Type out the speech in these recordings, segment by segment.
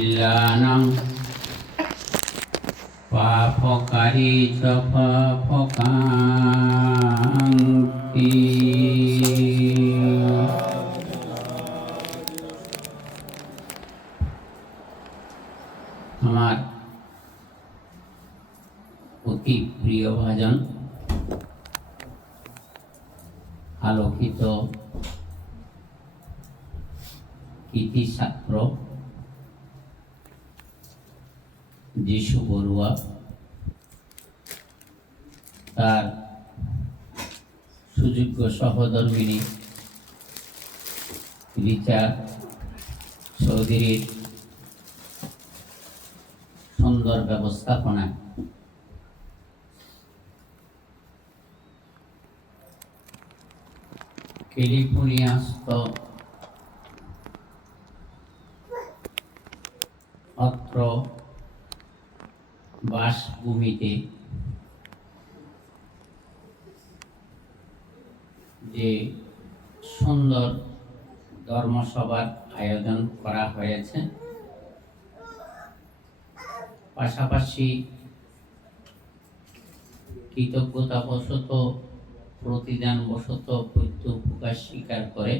কল্যাণং পাপকারী চ পাপকান্তি। আমার অতি প্রিয় ভাজন আলোকিত কৃতি ছাত্র যিশু বড়ুয়া, তার সুযোগ্য সহধর্মিনী রিচা চৌধুরীর সুন্দর ব্যবস্থাপনায় ক্যালিফোর্নিয়াস্থ অত্র বাসভূমিতে যে সুন্দর ধর্মসভার আয়োজন করা হয়েছে, পাশাপাশি কৃতজ্ঞতাবশত প্রতিদানবশত প্রকাশ স্বীকার করে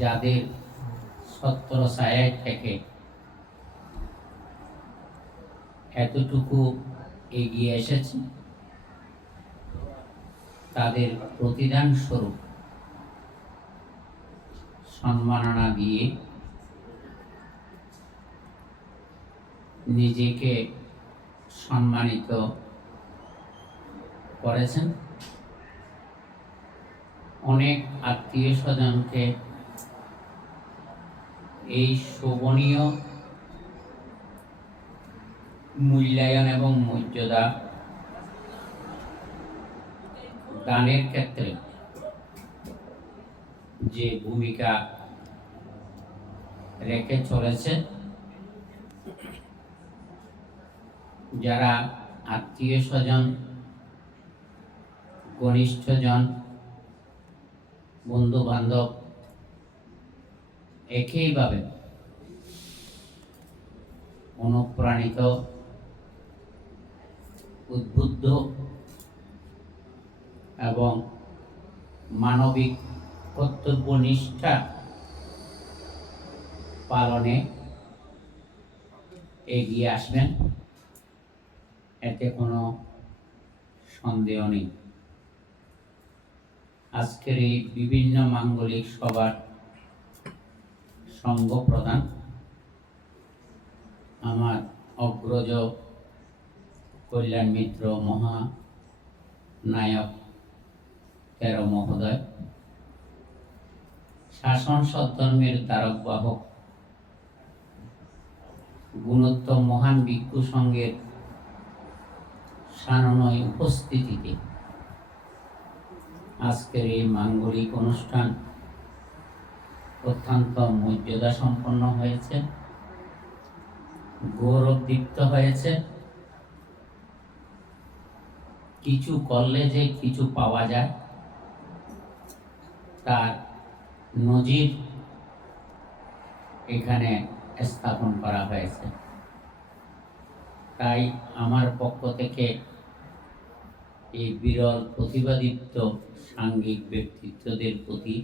যাদের ছত্র ছায়ায় থেকে এতটুকু এগিয়ে এসেছে, তাদের প্রতিদান স্বরূপ সম্মাননা দিয়ে নিজেকে সম্মানিত করেছেন। অনেক আত্মীয় স্বজনকে এই শোভনীয় মূল্যায়ন এবং মর্যাদা দানের ক্ষেত্রে যে ভূমিকা রেখে চলেছে, যারা আত্মীয় স্বজন, ঘনিষ্ঠজন, বন্ধু বান্ধব একইভাবে অনুপ্রাণিত, উদ্বুদ্ধ এবং মানবিক কর্তব্যনিষ্ঠা পালনে এগিয়ে আসবেন, এতে কোনো সন্দেহ নেই। আজকের এই বিভিন্ন মাঙ্গলিক সভার সঙ্গ প্রদান আমার অগ্রজ কল্যাণ মিত্র মহানায়ক তেরো মহোদয়, শাসন সদ্ধর্মের দ্বারক বাহক গুণোত্তম মহান ভিক্ষু সংঘের সাননয় উপস্থিতিতে আজকের এই মাঙ্গলিক অনুষ্ঠান অত্যন্ত মর্যাদা সম্পন্ন হয়েছে, গৌরবদীপ্ত হয়েছে। কিছু করলে যে কিছু পাওয়া যায়, তার নজির এখানে স্থাপন করা হয়েছে। তাই আমার পক্ষ থেকে এই বিরল প্রতিভাদীপ্ত সাংঘিক ব্যক্তিত্বদের প্রতি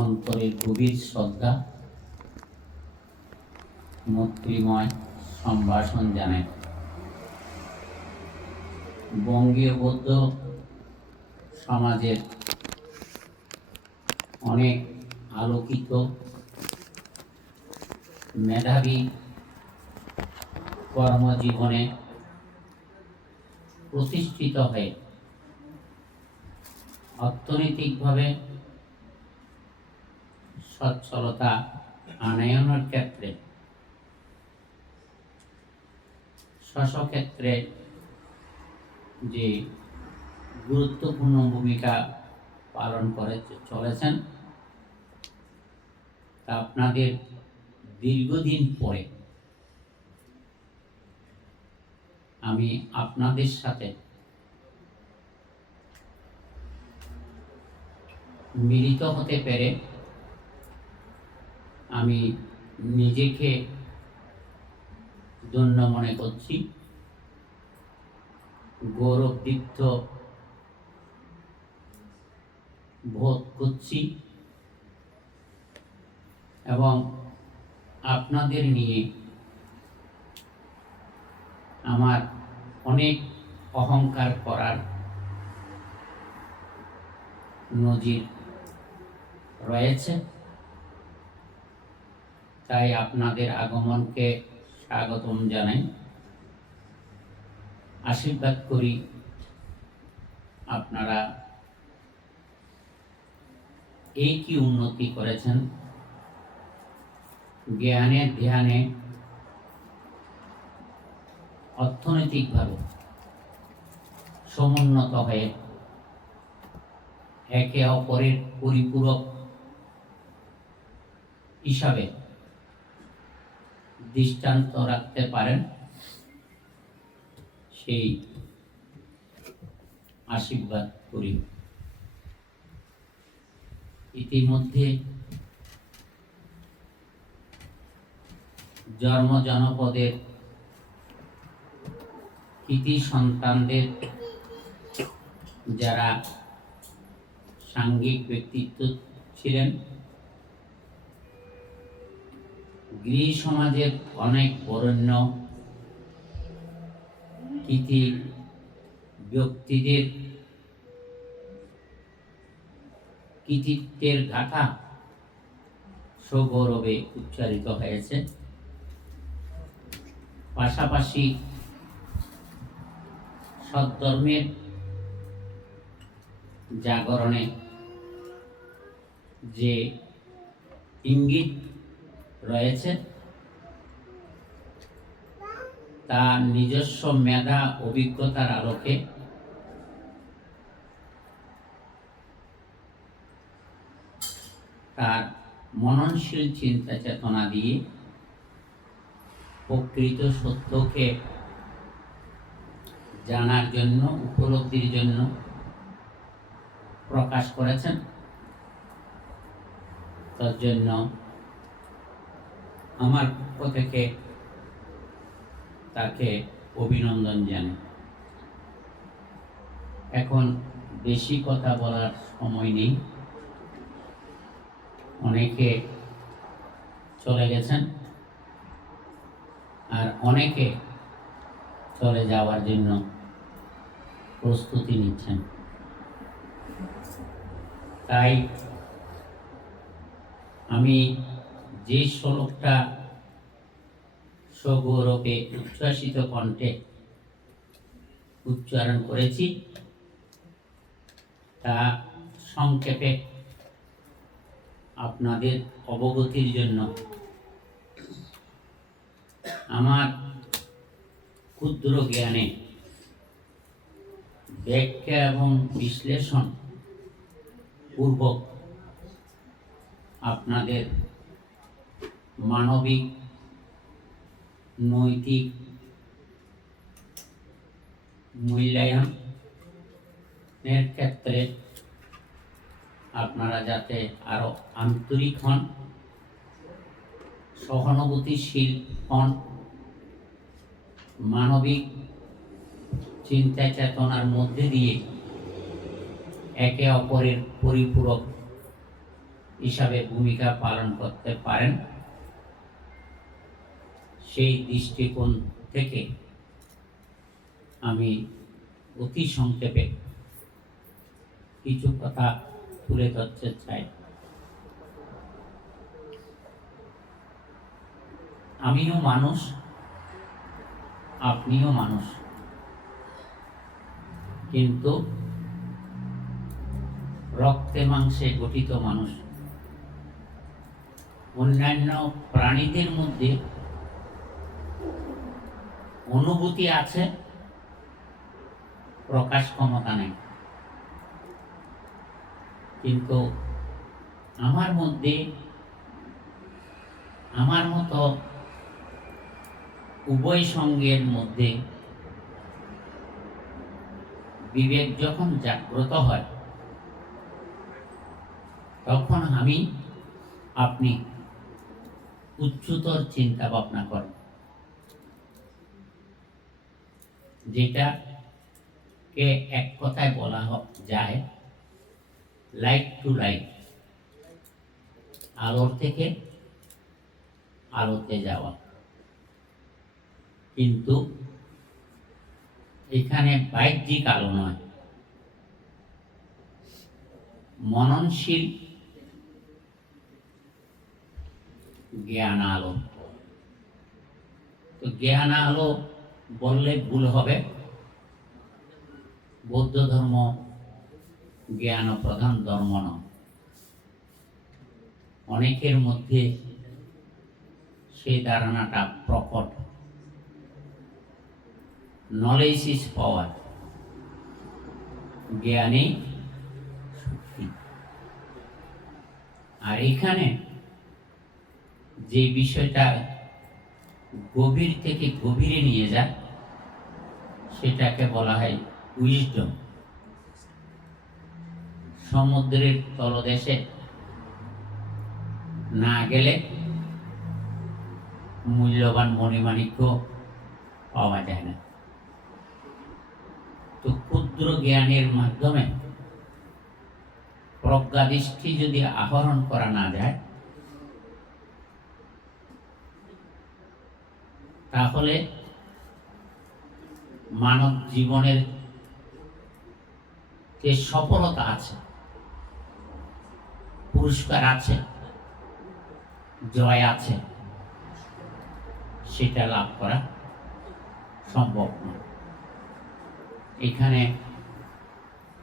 অন্তরের গভীর শ্রদ্ধা, মৈত্রীময় সম্ভাষণ জানাই। বঙ্গীয় বৌদ্ধ সমাজের অনেক আলোকিত, মেধাবী, কর্মজীবনে প্রতিষ্ঠিত হয়ে অর্থনৈতিকভাবে সচ্ছলতা আনয়নের ক্ষেত্রে স্বস্বক্ষেত্রে যে গুরুত্বপূর্ণ ভূমিকা পালন করে চলেছেন, তা আপনাদের দীর্ঘদিন পরে আমি আপনাদের সাথে মিলিত হতে পেরে আমি নিজেকে ধন্য মনে করছি, গৌরবদীপ্ত বোধ করছি এবং আপনাদের নিয়ে আমার অনেক অহংকার করার নজির রয়েছে। তাই আপনাদের আগমনকে স্বাগতম জানাই, আশীর্বাদ করি আপনারা এই কি উন্নতি করেছেন, জ্ঞানে ধ্যানে অর্থনৈতিকভাবে সমুন্নত হয়ে একে অপরের পরিপূরক হিসাবে দৃষ্টান্ত রাখতে পারেন, সেই আশীর্বাদ করি। ইতিমধ্যে জন্ম জনপদের কৃতি সন্তানদের যারা সাংঘিক ব্যক্তিত্ব ছিলেন, গৃহ সমাজের অনেক বরেণ্য কৃতি ব্যক্তিদের কৃতিত্বের গাথা সগৌরবে উচ্চারিত হয়েছে। পাশাপাশি সদ্ধর্মের জাগরণে যে ইঙ্গিত রয়েছে তা নিজস্ব মেধা অভিজ্ঞতার আলোকে তার মননশীল চিন্তা চেতনা দিয়ে প্রকৃত সত্যকে জানার জন্য, উপলব্ধির জন্য প্রকাশ করেছেন। তার জন্য আমার পক্ষ থেকে তাকে অভিনন্দন জানাই। এখন বেশি কথা বলার সময় নেই, অনেকে চলে গেছেন আর অনেকে চলে যাওয়ার জন্য প্রস্তুতি নিচ্ছেন। তাই আমি যে শ্লোকটা সগৌরবে উচ্ছ্বাসিত কণ্ঠে উচ্চারণ করেছি তা সংক্ষেপে আপনাদের অবগতির জন্য আমার ক্ষুদ্র জ্ঞানে ব্যাখ্যা এবং বিশ্লেষণ পূর্বক আপনাদের মানবিক, নৈতিক মূল্যায়নের ক্ষেত্রে আপনারা যাতে আরো আন্তরিক হন, সহানুভূতিশীল হন, মানবিক চিন্তা চেতনার মধ্যে দিয়ে একে অপরের পরিপূরক হিসাবে ভূমিকা পালন করতে পারেন, সেই দৃষ্টিকোণ থেকে আমি অতি সংক্ষেপে কিছু কথা তুলে ধরতে চাই। আমিও মানুষ, আপনিও মানুষ, কিন্তু রক্তে মাংসে গঠিত মানুষ। অন্যান্য প্রাণীদের মধ্যে অনুভূতি আছে, প্রকাশ ক্ষমতা নেই, কিন্তু আমার মধ্যে আমার মতো উভয় সঙ্গের মধ্যে বিবেক যখন জাগ্রত হয় তখন আমি, আপনি উচ্চতর চিন্তা ভাবনা করে, যেটাকে এক কথায় বলা যায় লাইট টু লাইট, আলোর থেকে আলোতে যাওয়া। কিন্তু এখানে বাহ্যিক আলো নয়, মননশীল জ্ঞান আলো। তো জ্ঞান আলো বললে ভুল হবে। বৌদ্ধ ধর্ম জ্ঞান প্রধান ধর্ম নয়। অনেকের মধ্যে সেই ধারণাটা প্রকট। নলেজ ইজ পাওয়ার, জ্ঞানই শক্তি। আর এখানে যে বিষয়টা গভীর থেকে গভীরে নিয়ে যায় সেটাকে বলা হয় উইজডম। সমুদ্রের তলদেশে না গেলে মূল্যবান মণিমাণিক্য পাওয়া যায় না। তো ক্ষুদ্র জ্ঞানের মাধ্যমে প্রজ্ঞাদৃষ্টি যদি আহরণ করা না যায়, তাহলে মানব জীবনের যে সফলতা আছে, পুরস্কার আছে, জয় আছে, সেটা লাভ করা সম্ভব নয়। এখানে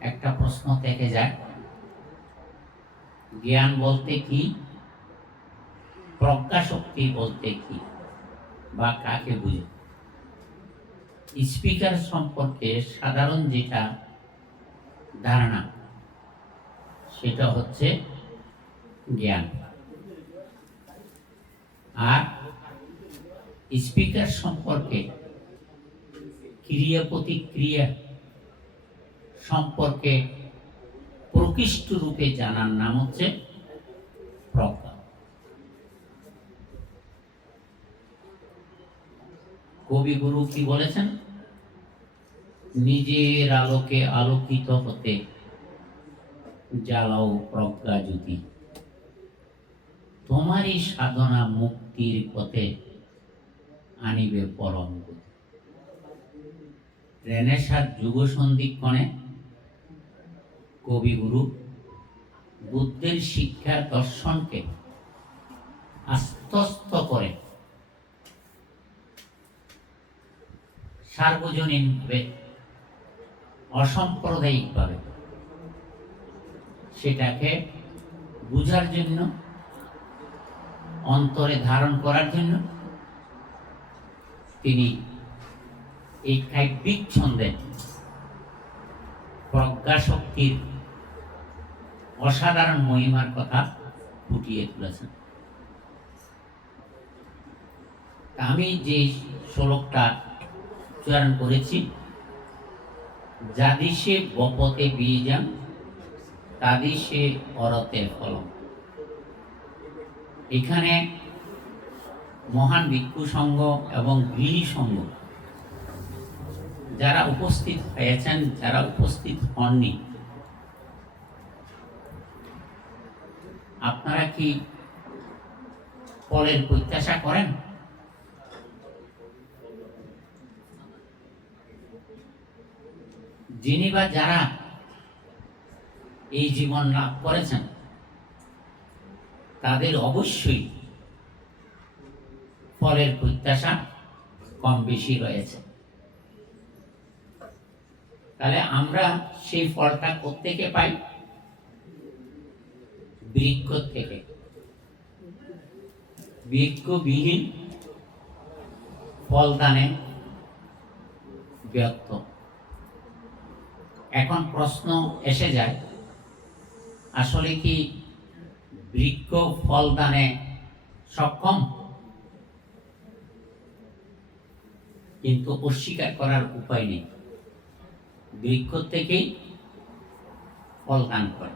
একটা প্রশ্ন থেকে যায়, জ্ঞান বলতে কি, প্রজ্ঞা শক্তি বলতে কি, বা কাকে বুঝে? স্পিকার সম্পর্কে সাধারণ যেটা ধারণা সেটা হচ্ছে জ্ঞান। আর স্পিকার সম্পর্কে ক্রিয়া প্রতিক্রিয়া সম্পর্কে প্রকৃষ্ট রূপে জানার নাম হচ্ছে প্রজ্ঞা। কবিগুরু কি বলেছেন? নিজের আলোকে আলোকিত হতে জ্বালাও প্রজ্ঞা জ্যোতি, তোমারই সাধনা মুক্তির পথে আনিবে পরম গতি। রেনেসাঁ যুগ সন্ধিক্ষণে কবিগুরু বুদ্ধের শিক্ষা দর্শনকে আস্তস্ত করে সার্বজনীনভাবে, অসাম্প্রদায়িকভাবে সেটাকে বুঝার জন্য, অন্তরে ধারণ করার জন্য তিনি এই কাব্যিক ছন্দে প্রজ্ঞা শক্তির অসাধারণ মহিমার কথা ফুটিয়ে তুলেছেন। আমি যে শ্লোকটা উচ্চারণ করেছি, যাদিশে বপতে বীজং তাদিশে অরতে ফলম। এখানে মহান ভিক্ষু সংঘ এবং গৃহী সংঘ যারা উপস্থিত হয়েছেন, যারা উপস্থিত হননি, আপনারা কি ফলের প্রত্যাশা করেন? যিনি বা যারা এই জীবন লাভ করেছেন তাদের অবশ্যই ফলের প্রত্যাশা কম বেশি রয়েছে। তাহলে আমরা সেই ফলটা কোত্থেকে পাই? বৃক্ষ থেকে। বৃক্ষবিহীন ফলদানে ব্যর্থ। এখন প্রশ্ন এসে যায়, আসলে কি বৃক্ষ ফলদানে সক্ষম? কিন্তু অস্বীকার করার উপায় নেই, বৃক্ষ থেকেই ফল দান করে।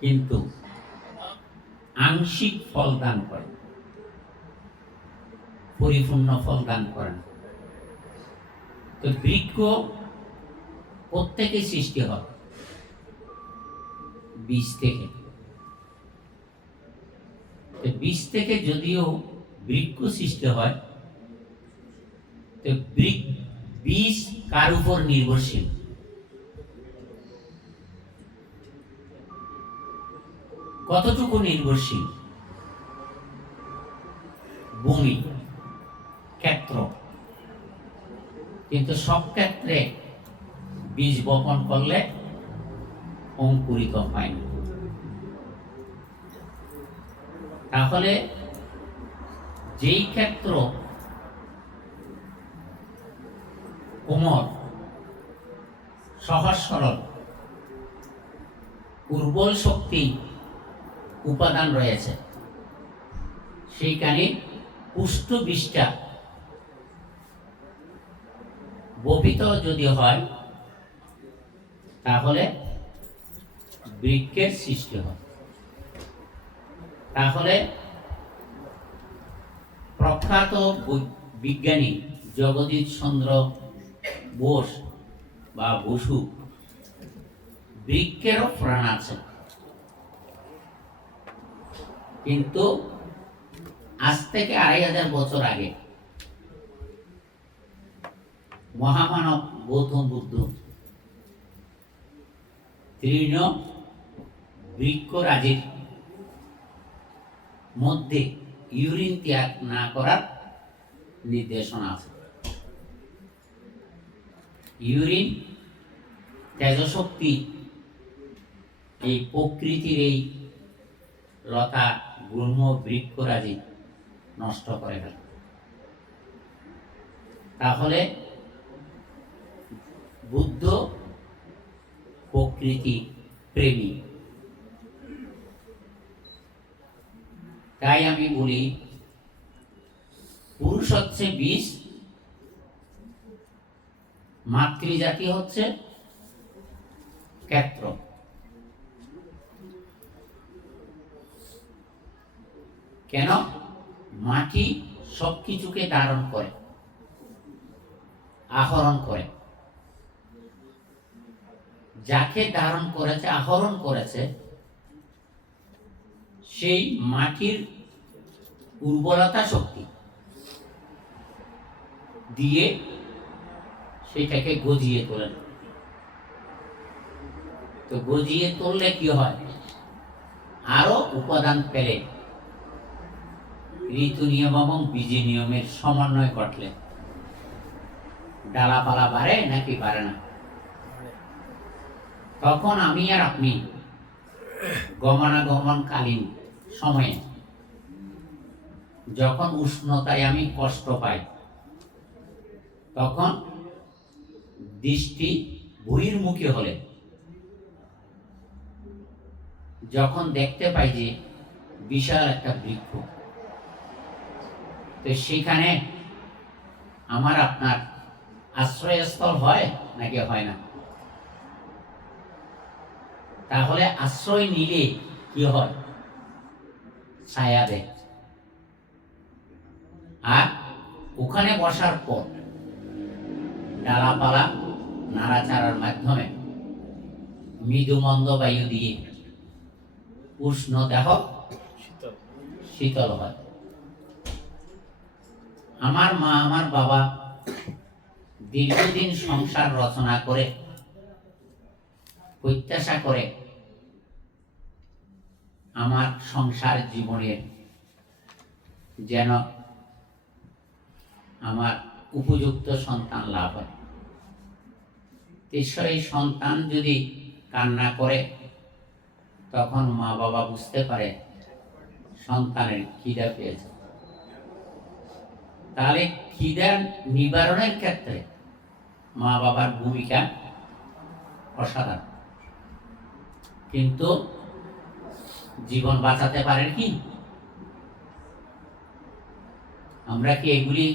কিন্তু আংশিক ফল দান করেন, পরিপূর্ণ ফল দান করেন। তো বৃক্ষ প্রত্যেকে সৃষ্টি হয় বীজ থেকে। বীজ থেকে যদিও বৃক্ষ সৃষ্টি হয়, তো বীজ কার উপর নির্ভরশীল? কতটুকু নির্ভরশীল? ভূমি, ক্ষেত্র। কিন্তু সব ক্ষেত্রে বীজ বপন করলে অঙ্কুরিত হয় না। তাহলে যেই ক্ষেত্র কোমল, সহজ সরল, উর্বর শক্তি উপাদান রয়েছে, সেইখানে পুষ্ট বীজটা বপিত যদি হয়, তাহলে বৃক্ষের সৃষ্টি হয়। তাহলে প্রখ্যাত বিজ্ঞানী জগদীশ চন্দ্র বোস বা বসু, বৃক্ষেরও প্রাণ আছে, কিন্তু আজ থেকে 2500 বছর আগে মহামানব গৌতম বুদ্ধ তৃণ বৃক্ষরাজির মধ্যে ইউরিন ত্যাগ না করার নির্দেশনা আছে। ইউরিন তেজশক্তি এই প্রকৃতির এই লতা গুল্ম বৃক্ষরাজি নষ্ট করে ফেলে। তাহলে বুদ্ধ প্রকৃতি প্রেমী। তাই আমি বলি, পুরুষ হচ্ছে বীজ, মাতৃজাতি হচ্ছে ক্ষেত্র। কেন? মাটি সবকিছুকে ধারণ করে, আহরণ করে। যাকে ধারণ করেছে, আহরণ করেছে, সেই মাটির উর্বরতা শক্তি দিয়ে সেটাকে গজিয়ে তোলেন। তো গজিয়ে তুললে কি হয়? আরো উপাদান পেলে ঋতু নিয়ম এবং বীজি নিয়মের সমন্বয় ঘটলে ডালাপালা বাড়ে নাকি বাড়ে না? তখন আমি আর আপনি গমনাগমনকালীন সময়ে যখন উষ্ণতায় আমি কষ্ট পাই, তখন দৃষ্টি বহির্মুখী হলে যখন দেখতে পাই যে বিশাল একটা বৃক্ষ, তো সেখানে আমার আপনার আশ্রয়স্থল হয় নাকি হয় না? তাহলে আশ্রয় নিলে কি হয়? ছায়া দেয়। আর ওখানে বসার পর ডালাপালা নাড়াচাড়ার মাধ্যমে মৃদু মন্দ বায়ু দিয়ে উষ্ণ দেহ শীতল হয়। আমার মা, আমার বাবা দীর্ঘদিন সংসার রচনা করে প্রত্যাশা করে আমার সংসার জীবনের যেন আমার উপযুক্ত সন্তান লাভ হয়। সেই সন্তান যদি কান্না করে, তখন মা বাবা বুঝতে পারে সন্তানের খিদা পেয়েছে। তাহলে খিদা নিবারণের ক্ষেত্রে মা বাবার ভূমিকা অসাধারণ। কিন্তু জীবন বাঁচাতে পারেন কি? আমরা কি এগুলি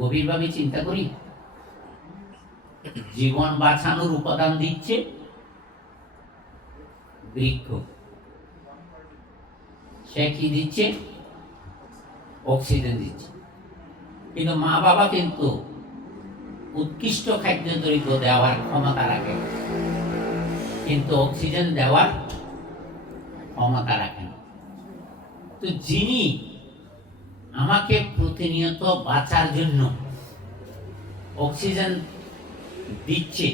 গভীরভাবে চিন্তা করি? জীবন বাঁচানোর উপাদান দিচ্ছে বৃক্ষ। সে কি দিচ্ছে? অক্সিজেন দিচ্ছে। কিন্তু মা বাবা কিন্তু উৎকৃষ্ট খাদ্য দ্রব্য দেওয়ার ক্ষমতা রাখে, কিন্তু অক্সিজেন দেওয়ার ক্ষমতা রাখে না। তো যিনি আমাকে প্রতিনিয়ত বাঁচার জন্য অক্সিজেন দিচ্ছে,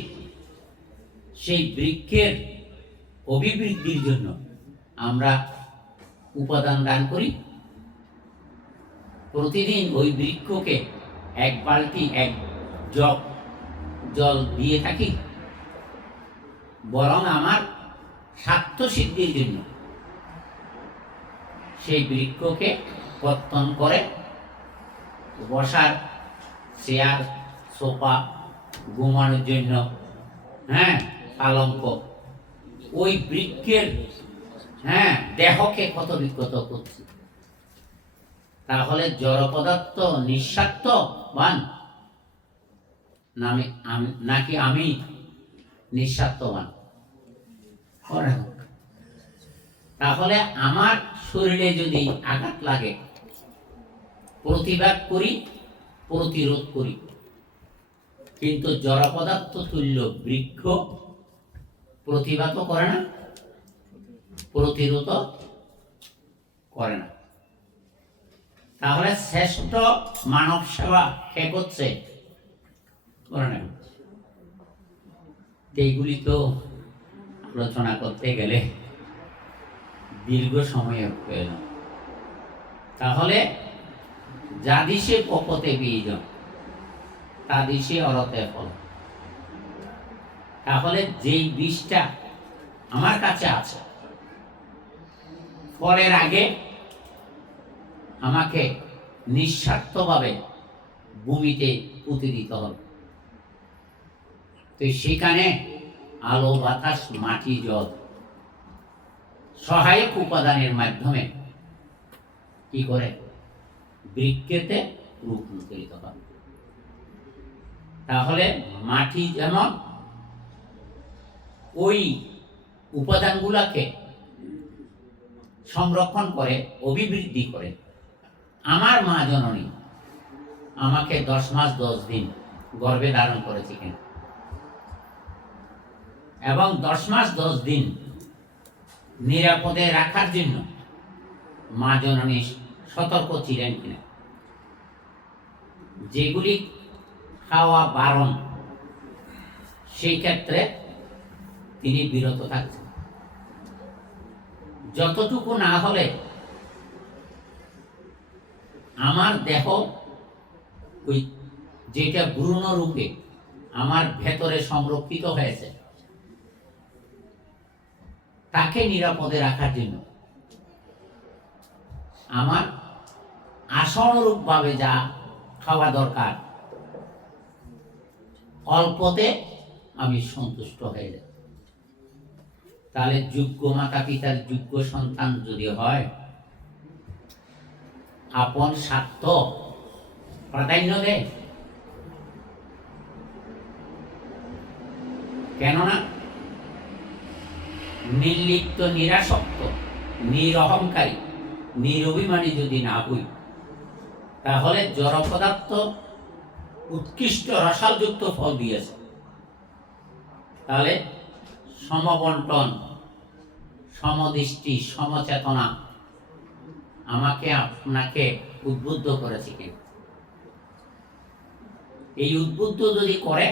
সেই বৃক্ষের অভিবৃদ্ধির জন্য আমরা উপাদান দান করি। প্রতিদিন ওই বৃক্ষকে এক বালতি এক জগ জল দিয়ে থাকি, বরং আমার স্বার্থ সিদ্ধির জন্য সেই বৃক্ষকে কর্তন করে বসার চেয়ার, সোফা, ঘুমানোর জন্য পালঙ্ক, ওই বৃক্ষের দেহকে ক্ষত বিক্ষত করছে। তাহলে জড় পদার্থ নিঃস্বার্থবান নাকি আমি নিঃস্বার্থবান? তাহলে আমার শরীরে যদি আঘাত লাগে, প্রতিবাদ করি, প্রতিরোধ করি, কিন্তু জড় পদার্থ তুল্য বৃক্ষ প্রতিবাদও করে না, প্রতিরোধ করে না। তাহলে শ্রেষ্ঠ মানব সেবা কে করছে? এইগুলি তো আলোচনা করতে গেলে দীর্ঘ সময়ের প্রয়োজন। তাহলে যা দিশে পপতে বীজন তা দিশে অরতে ফল। তাহলে যেই বীজটা আমার কাছে আছে, ফলের আগে আমাকে নিঃস্বার্থভাবে ভূমিতে পুঁতে দিতে হবে। তো সেখানে আলো, বাতাস, মাটি, জল সহায়ক উপাদানের মাধ্যমে কি করে বৃক্ষেতে রূপান্তরিত হয়। তাহলে মাটি যেমন ওই উপাদানগুলোকে সংরক্ষণ করে, অভিবৃদ্ধি করে, আমার মা জননী আমাকে 10 মাস 10 দিন গর্ভে ধারণ করেছে কিনা, এবং 10 মাস 10 দিন নিরাপদে রাখার জন্য মা জননী সতর্ক ছিলেন কিনা, যেগুলি খাওয়া বারণ সেই ক্ষেত্রে তিনি বিরত থাকছেন। যতটুকু না হলে আমার দেহ ওই যেটা ভ্রূণ রূপে আমার ভেতরে সংরক্ষিত হয়েছে তাকে নিরাপদে রাখার জন্য আমার আশানুরূপ ভাবে যা খাওয়া দরকার অল্পতে আমি সন্তুষ্ট হয়ে যাই। তাহলে যোগ্য মাতা পিতার যোগ্য সন্তান যদি হয়, আপন স্বার্থ প্রাধান্য দেয়। কেননা নির্লিপ্ত, নিরাসক্ত, নিরহংকারী, নিরভিমানী যদি না হই, তাহলে জড় পদার্থ উৎকৃষ্ট রসালযুক্ত ফল দিয়েছে। তাহলে সমবন্টন, সমদৃষ্টি, সমচেতনা আমাকে আপনাকে উদ্বুদ্ধ করেছে কিন্তু এই উদ্বুদ্ধ যদি করে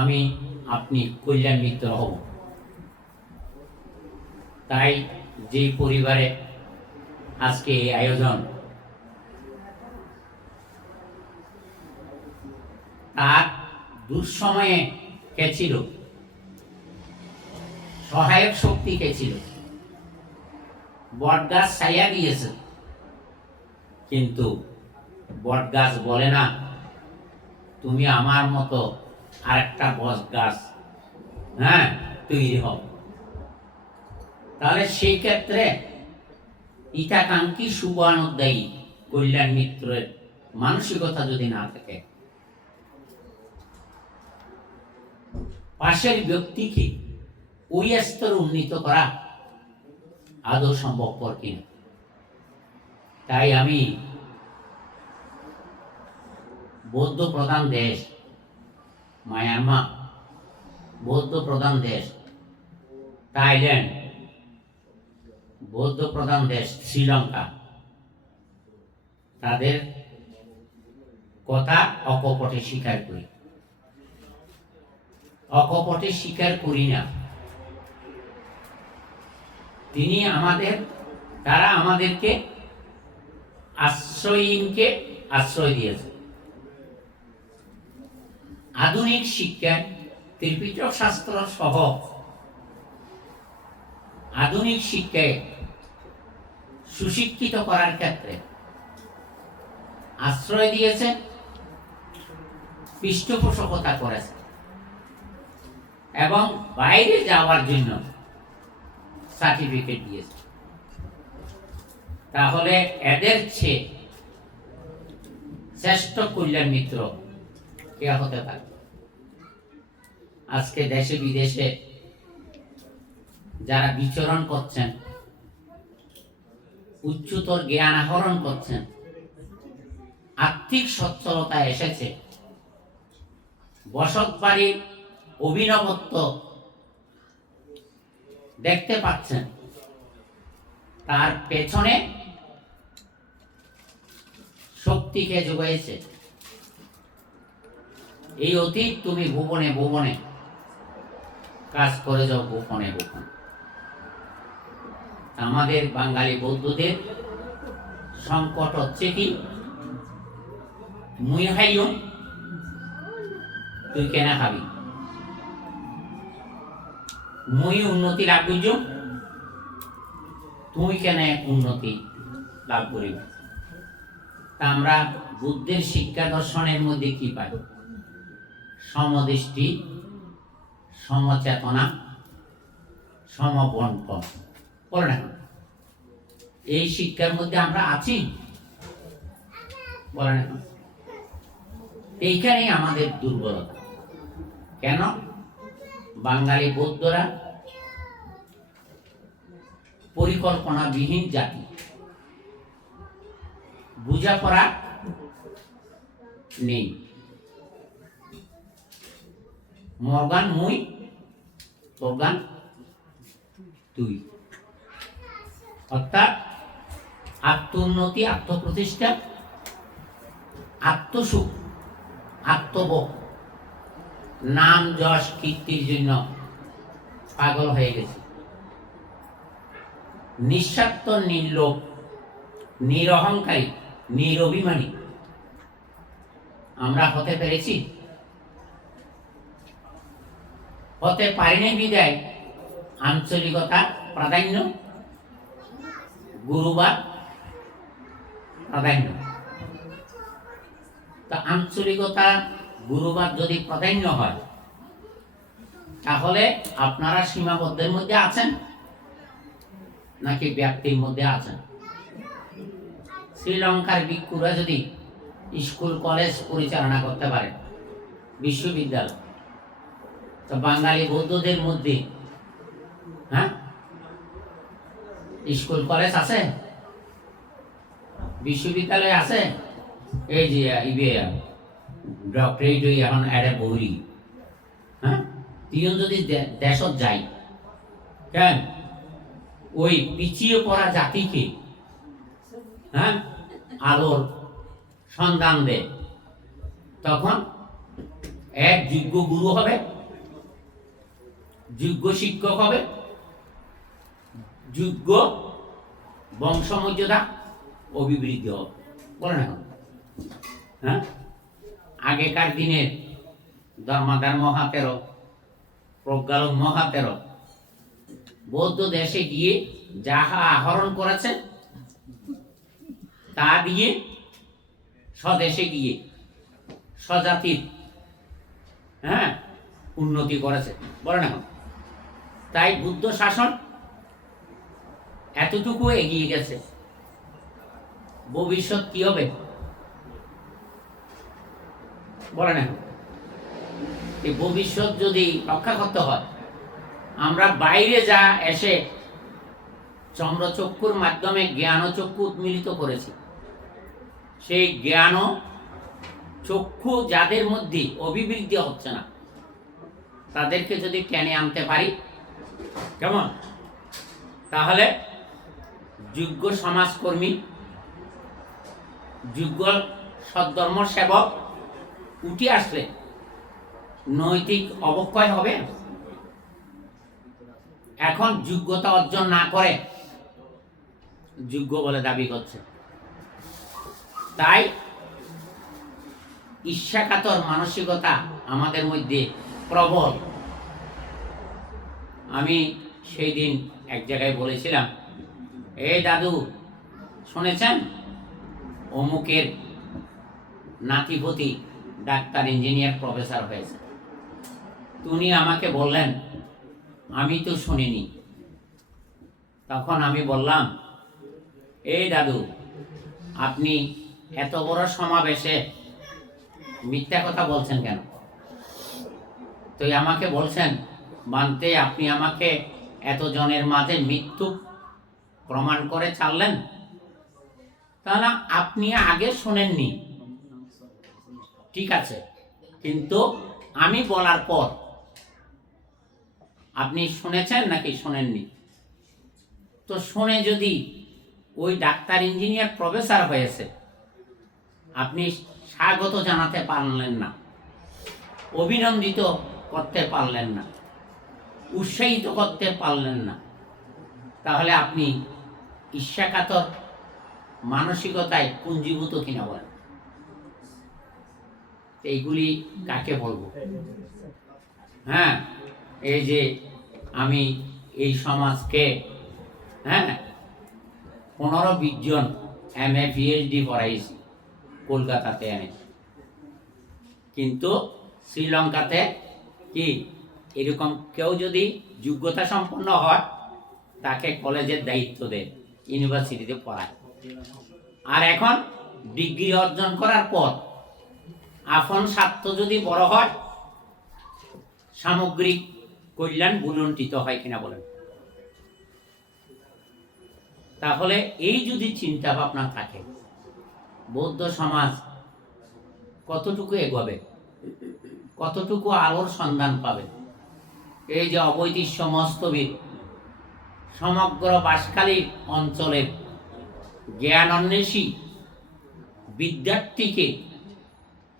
আমি আপনি কল্যাণ মিত্র হব। তাই যে পরিবারে আজকে এই আয়োজন, তার দুঃসময়ে কে ছিল? সহায়ক শক্তি কে ছিল? বটগাছ ছায়া দিয়েছে, কিন্তু বটগাছ বলে না তুমি আমার মতো আরেকটা বটগাছ তৈরি হও। তাহলে সেই ক্ষেত্রে হিতাকাঙ্ক্ষী, শুভানুদ্দায়ী, কল্যাণ মিত্রের মানসিকতা যদি না থাকে, পাশের ব্যক্তিকে ওই স্তরে উন্নীত করা আদৌ সম্ভবপর কিনা। তাই আমি বৌদ্ধ প্রধান দেশ মায়ানমার, বৌদ্ধ প্রধান দেশ থাইল্যান্ড, বৌদ্ধ প্রধান দেশ শ্রীলঙ্কা, তাদের কথা অকপটে স্বীকার করি, অকপটে স্বীকার করি না। তারা আমাদেরকে আশ্রয়হীনকে আশ্রয় দিয়েছে। আধুনিক শিক্ষায় ত্রিপিটক শাস্ত্র সহ আধুনিক শিক্ষায় সুশিক্ষিত করার ক্ষেত্রে আশ্রয় দিয়েছে, পৃষ্ঠপোষকতা করেছে এবং বাইরে যাওয়ার জন্য সার্টিফিকেট দিয়েছে। তাহলে এদের চেয়ে শ্রেষ্ঠ কল্যাণ মিত্র কে হতে পারে? আজকে দেশে বিদেশে যারা বিচরণ করছেন, উচ্চতর জ্ঞান আহরণ করছেন, আর্থিক সচ্ছলতা এসেছে, বসত বাড়ির অভিনবত্ব দেখতে পাচ্ছেন, তার পেছনে শক্তিকে যোগাইছে। এই অতীত তুমি ভুবনে ভুবনে কাজ করে যাও, গোপনে গোপনে। আমাদের বাঙালি বৌদ্ধদের সংকট হচ্ছে কি, মুই হাইয়ুম তুই কেনা খাবি, মুই উন্নতি লাভ করছুম তুই কেন উন্নতি লাভ করিব। তা আমরা বুদ্ধের শিক্ষা দর্শনের মধ্যে কি পাই? সমদৃষ্টি, সমচেতনা, সমবন্টন। বলে না, এই শিক্ষার মধ্যে আমরা আছি? বলে না, এইখানেই আমাদের দুর্বলতা। কেন? বাঙালি বৌদ্ধরা পরিকল্পনাবিহীন জাতি, বুঝাপড়া নেই। মর্গান মুই, প্রজ্ঞান তুই, অর্থাৎ আত্মোন্নতি, আত্মপ্রতিষ্ঠা, আত্মসুখ, আত্মবোধ, নাম যশ কীর্তির জন্য পাগল হয়ে গেছে। নিঃস্বার্থ, নির্লোভ, নিরহংকারী, নিরভিমানী আমরা হতে পেরেছি? হতে পারিনি বিদায় আঞ্চলিকতা প্রাধান্য, গুরুবাদ প্রাধান্য। তা আঞ্চলিকতা, গুরুবাদ যদি প্রাধান্য হয়, তাহলে আপনারা সীমাবদ্ধের মধ্যে আছেন নাকি ব্যক্তির মধ্যে আছেন? শ্রীলঙ্কার ভিক্ষুরা যদি স্কুল কলেজ পরিচালনা করতে পারে, বিশ্ববিদ্যালয়, তো বাঙালি বৌদ্ধদের মধ্যে স্কুল কলেজ আছে, বিশ্ববিদ্যালয় আছে? এই যে ডক্টরেট এখন এডে বৌরি, তিন যদি দেশত যাই, কেন ওই পিছিয়ে পড়া জাতিকে আলোর সন্ধান দেয়, তখন এক যোগ্য গুরু হবে, যোগ্য শিক্ষক হবে, যোগ্য বংশমর্যাদা অভিবৃদ্ধি হবে। বলে না, আগেকার দিনের ধর্মাধার মহাতেরো, প্রজ্ঞালক মহাতেরো বৌদ্ধ দেশে গিয়ে যাহা আহরণ করেছেন তা দিয়ে স্বদেশে গিয়ে স্বজাতির উন্নতি করেছে। বলেন এখন, তাই বুদ্ধ শাসন এতটুকু এগিয়ে গেছে, ভবিষ্যৎ কি হবে? বলেন এখন, এই ভবিষ্যৎ যদি রক্ষা করতে হয়, আমরা বাইরে যা এসে চন্দ্রচক্ষুর মাধ্যমে জ্ঞানচক্ষু উন্মিলিত করেছি। সেই জ্ঞান চক্ষু যাদের মধ্যে অভিবৃদ্ধি হচ্ছে না, তাদেরকে যদি টেনে আনতে পারি, কেমন, তাহলে যোগ্য সমাজকর্মী, যোগ্য সদ্ধর্ম সেবক উঠে আসলে নৈতিক অবক্ষয় হবে। এখন যোগ্যতা অর্জন না করে যোগ্য বলে দাবি করছে। তাই ঈর্ষাকাতর মানসিকতা আমাদের মধ্যে প্রবল। আমি সেই দিন এক জায়গায় বলেছিলাম, এই দাদু শুনেছেন অমুকের নাতিপতি ডাক্তার, ইঞ্জিনিয়ার, প্রফেসর হয়েছে। উনি আমাকে বললেন, আমি তো শুনিনি। তখন আমি বললাম, এই দাদু, আপনি এত বড় সমাবেশে মিথ্যা কথা বলছেন কেন? তো আমাকে বলছেন, মানতে আপনি আমাকে এতজনের মাঝে মৃত্যু প্রমাণ করে ছাড়লেন, তাহলে আপনি আগে শোনেননি, ঠিক আছে, কিন্তু আমি বলার পর আপনি শুনেছেন নাকি শোনেননি? তো শুনে যদি ওই ডাক্তার, ইঞ্জিনিয়ার, প্রফেসর হয়েছে, আপনি স্বাগত জানাতে পারলেন না, অভিনন্দিত করতে পারলেন না, উৎসাহিত করতে পারলেন না, তাহলে আপনি ঈর্ষাকাতর মানসিকতায় পুঞ্জীভূত কিনা বলেন? এইগুলি কাকে বলবো? হ্যাঁ, এই যে আমি এই সমাজকে 15-20 জন MA PhD পড়াইছি, কলকাতাতে এনেছি, কিন্তু শ্রীলঙ্কাতে কি এরকম কেউ যদি যোগ্যতা সম্পন্ন হয়, তাকে কলেজের দায়িত্ব দেয়, ইউনিভার্সিটিতে পড়ায়। আর এখন ডিগ্রি অর্জন করার পর আপন স্বার্থ যদি বড় হয়, সামগ্রিক কল্যাণ বুলন্টিত হয় কিনা বলেন? তাহলে এই যদি চিন্তা ভাবনা থাকে, বৌদ্ধ সমাজ কতটুকু এগোবে, কতটুকু আলোর সন্ধান পাবে? এই যে অবৈতনিক মস্তবিদ সমগ্র বাঁশখালী অঞ্চলের জ্ঞান অন্বেষী বিদ্যার্থীকে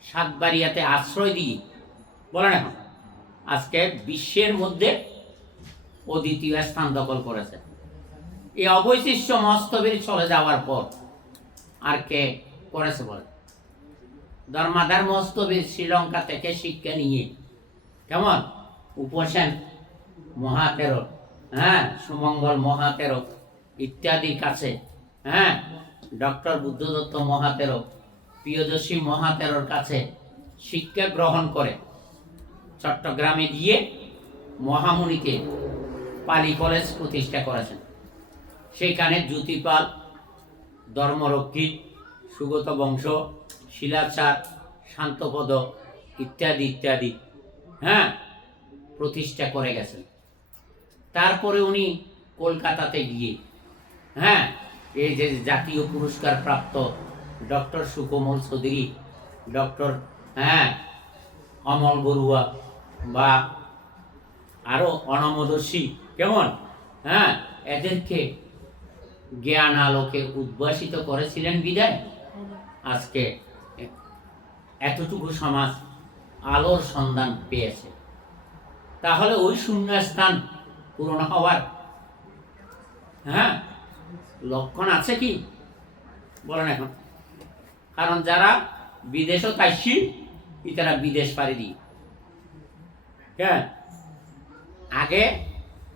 সাতবাড়িয়াতে আশ্রয় দিয়ে বলেন এখন আজকে বিশ্বের মধ্যে অদ্বিতীয় স্থান দখল করেছে। এই অবৈশিষ্ট্য মস্তবীর চলে যাওয়ার পর আর কে করেছে বলে? ধর্মাধার মস্তবীর শ্রীলঙ্কা থেকে শিক্ষা নিয়ে কেমন উপসেন মহাতেরো, সুমঙ্গল মহাতেরো ইত্যাদির কাছে, ডক্টর বুদ্ধদত্ত মহাতেরো, প্রিয়দর্শী মহাতেরোর কাছে শিক্ষা গ্রহণ করে চট্টগ্রামে গিয়ে মহামুনিতে পালি কলেজ প্রতিষ্ঠা করেছেন। সেখানে জ্যোতিপাল, ধর্মরক্ষিত, সুগত বংশ, শিলাচার, শান্তপদ ইত্যাদি ইত্যাদি প্রতিষ্ঠা করে গেছেন। তারপরে উনি কলকাতাতে গিয়ে এই যে জাতীয় পুরস্কার প্রাপ্ত ডক্টর সুকোমল চৌধুরী, ডক্টর অমল বড়ুয়া বা আরো অনমদর্শী কেমন এদেরকে জ্ঞান আলোকে উদ্ভাসিত করেছিলেন বিদায় আজকে এতটুকু সমাজ আলোর সন্ধান পেয়েছে। তাহলে ওই শূন্যস্থান পূরণ হওয়ার লক্ষণ আছে কি বলেন এখন? কারণ যারা বিদেশও তাইছি তারা বিদেশ পাড়ি দিয়ে আগে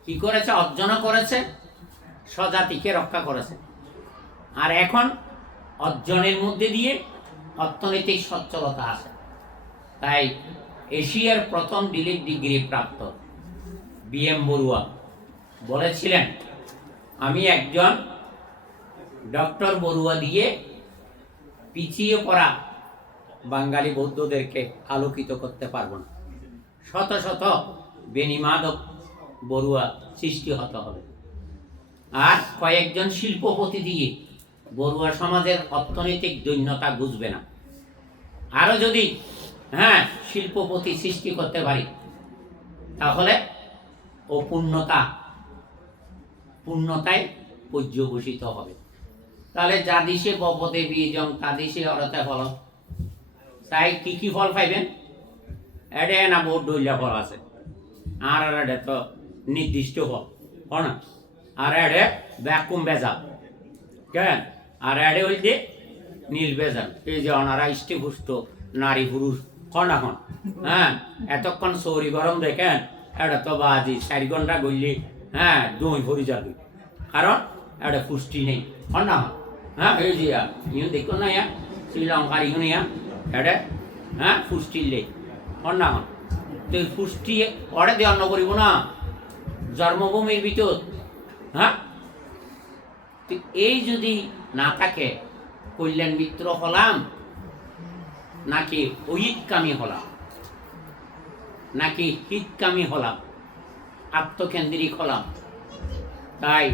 কি করেছে? অর্জন করেছে, স্বজাতিকে রক্ষা করেছে। আর এখন অর্জনের মধ্যে দিয়ে অর্থনৈতিক সচ্ছলতা আছে। তাই এশিয়ার প্রথম ডিগ্রি প্রাপ্ত BM বড়ুয়া বলেছিলেন, আমি একজন ডক্টর বড়ুয়া দিয়ে পিছিয়ে পড়া বাঙালি বৌদ্ধদেরকে আলোকিত করতে পারবো না, শত শত বেনিমাদক বড়ুয়া সৃষ্টি হতে হবে। আর কয়েকজন শিল্পপতি দিয়ে বড়ুয়া সমাজের অর্থনৈতিক দৈন্যতা বুঝবে না। আরো যদি শিল্পপতি সৃষ্টি করতে পারি তাহলে ও পূর্ণতায় পর্যবসিত হবে। তাহলে যা দিশে বপদে বীজং তা দিশে অরতে ফল। তাই কি কি ফল পাইবেন? এডে না বহুত ডইলা ফল আছে, আর এডে তো নির্দিষ্ট ফল না, আর এডে ব্যাকুম বেজাল কেন, আর এডে হইতে নীল বেজাল। এই যে ওনারা ইষ্টিপুষ্ট নারী পুরুষ এখন এতক্ষণ সৌরি গরম দেখেন, এটা তো বাজি 4 ঘন্টা গড়লি দই ভরি যাবে, কারণ এটা পুষ্টি নেই না। এই যে ইউ দেখো না শ্রীলঙ্কার ইউনি এটা পুষ্টি নেই না। তো পুষ্টি ওরে দিয়ে অন্ন করিব না জন্মভূমির ভিতর। তো এই যদি না থাকে, কল্যাণ মিত্র হলাম নাকি অহিতকামী হলাম, নাকি হিতকামী হলাম, আত্মকেন্দ্রিক হলাম। তাই